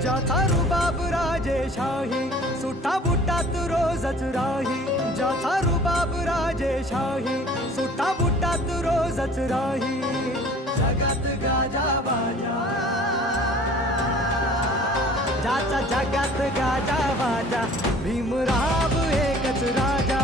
ज्याचा रुबाब राजेशाही, सुटा बुटात रोजच राही. ज्याचा रुबाब राजेशाही, सुटा बुटात रोजच राही. जगात गाजा बाजा, ज्याचा जगात गाजा बाजा, भीमराव एकच राजा.